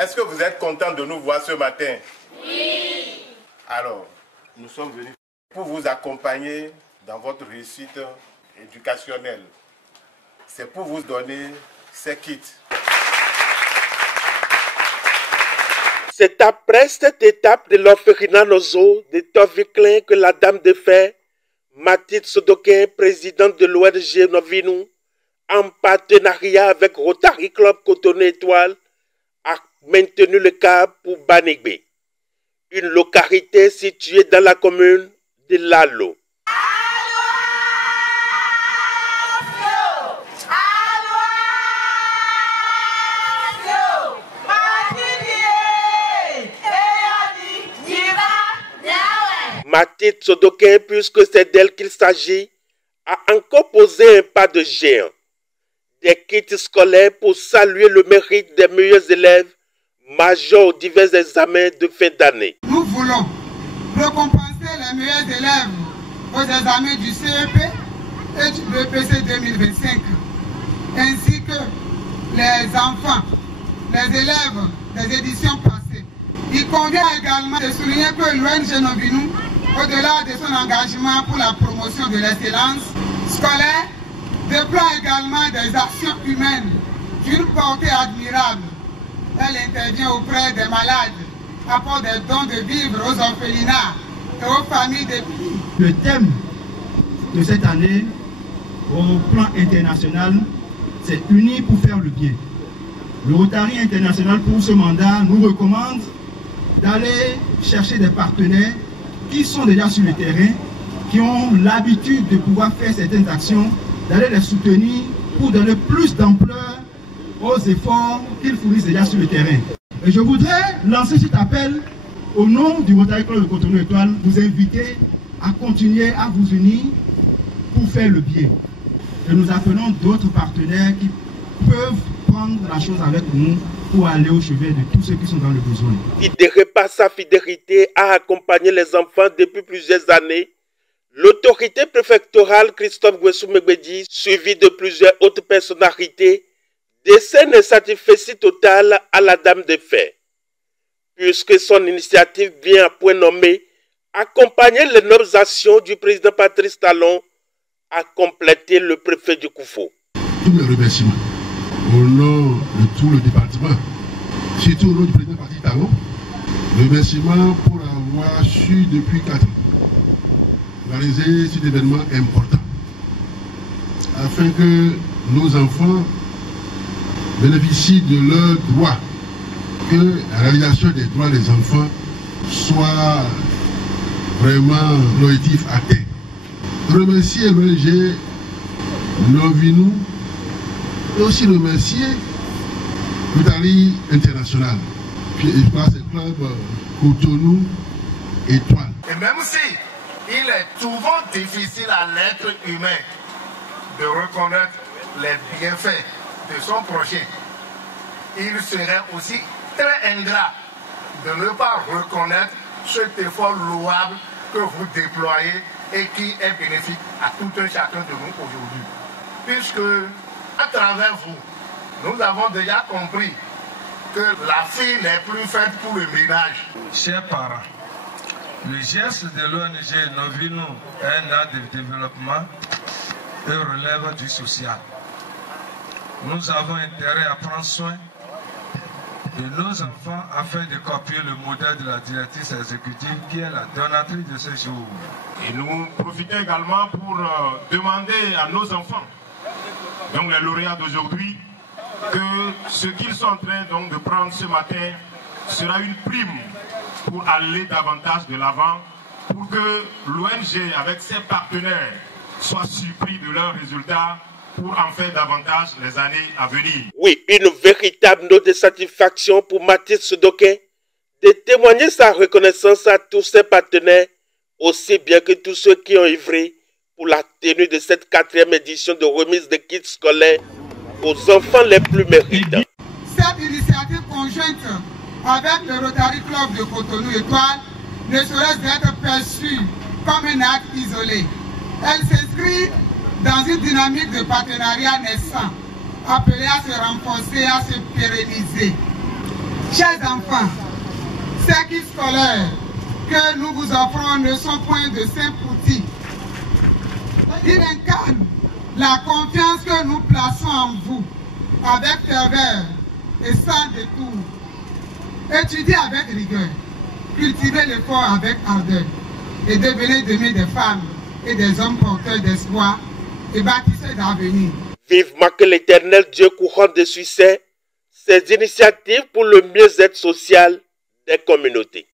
Est-ce que vous êtes content de nous voir ce matin? Oui. Alors, nous sommes venus pour vous accompagner dans votre réussite éducationnelle. C'est pour vous donner ces kits. C'est après cette étape de l'orphelinat Nozo de Torviclin que la Dame de Fer, Mathilde Sodokin, présidente de l'ONG Novinu, en partenariat avec Rotary Club Cotonou Étoile, a maintenu le cap pour Banigbe, une localité située dans la commune de Lalo. Mathilde Sodokin, puisque c'est d'elle qu'il s'agit, a encore posé un pas de géant. Des kits scolaires pour saluer le mérite des meilleurs élèves majors aux divers examens de fin d'année. Nous voulons récompenser les meilleurs élèves aux examens du CEP et du BPC 2025, ainsi que les enfants, les élèves des éditions passées. Il convient également de souligner que l'ONG Novinu, au-delà de son engagement pour la promotion de l'excellence scolaire, déploie également des actions humaines d'une portée admirable. Elle intervient auprès des malades, apporte des dons de vivres aux orphelinats et aux familles des pays. Le thème de cette année, au plan international, c'est Unis pour faire le bien. Le Rotary International, pour ce mandat, nous recommande d'aller chercher des partenaires qui sont déjà sur le terrain, qui ont l'habitude de pouvoir faire certaines actions, d'aller les soutenir pour donner plus d'ampleur aux efforts qu'ils fournissent déjà sur le terrain. Et je voudrais lancer cet appel au nom du Rotary Club de Cotonou Étoile, vous inviter à continuer à vous unir pour faire le bien. Et nous appelons d'autres partenaires qui peuvent prendre la chose avec nous pour aller au chevet de tous ceux qui sont dans le besoin. Sidéré par sa fidélité à accompagner les enfants depuis plusieurs années, l'autorité préfectorale Christophe Gwessou-Megbedi, suivie de plusieurs autres personnalités, décerne un satisfait total à la Dame de Fer, puisque son initiative vient à point nommé accompagner les nobles actions du président Patrice Talon à compléter le préfet du Koufo. Tous mes remerciements au nom de tout le département, surtout au nom du président Patrice Talon, remerciements pour avoir su depuis 4 ans réaliser cet événement important afin que nos enfants bénéficient de leurs droits, que la réalisation des droits des enfants soit vraiment l'objectif atteint. Remercier l'ONG Novinu et aussi remercier Rotary International, puis je pense le club Cotonou Étoile. Et même si il est souvent difficile à l'être humain de reconnaître les bienfaits de son prochain, il serait aussi très ingrat de ne pas reconnaître cet effort louable que vous déployez et qui est bénéfique à tout un chacun de nous aujourd'hui. Puisque, à travers vous, nous avons déjà compris que la fille n'est plus faite pour le ménage. Chers parents, le geste de l'ONG Novinu est un acte de développement et relève du social. Nous avons intérêt à prendre soin de nos enfants afin de copier le modèle de la directrice exécutive qui est la donatrice de ce jour. Et nous profitons également pour demander à nos enfants, donc les lauréats d'aujourd'hui, que ce qu'ils sont en train donc, de prendre ce matin sera une prime pour aller davantage de l'avant, pour que l'ONG avec ses partenaires soit surpris de leurs résultats pour en faire davantage les années à venir. Oui, une véritable note de satisfaction pour Mathilde Sodokin de témoigner sa reconnaissance à tous ses partenaires, aussi bien que tous ceux qui ont œuvré pour la tenue de cette 4e édition de remise de kits scolaires aux enfants les plus méritants. Cette initiative conjointe avec le Rotary Club de Cotonou Étoile ne saurait être perçue comme un acte isolé. Elle s'inscrit dans une dynamique de partenariat naissant, appelée à se renforcer, à se pérenniser. Chers enfants, ces kits scolaires que nous vous offrons ne sont point de simples outils. Ils incarnent la confiance que nous plaçons en vous, avec ferveur et sans détour. Étudiez avec rigueur, cultivez l'effort avec ardeur, et devenez demain des femmes et des hommes porteurs d'espoir et bâtisseurs d'avenir. Vivement que l'Éternel Dieu couronne de succès ces initiatives pour le mieux-être social des communautés.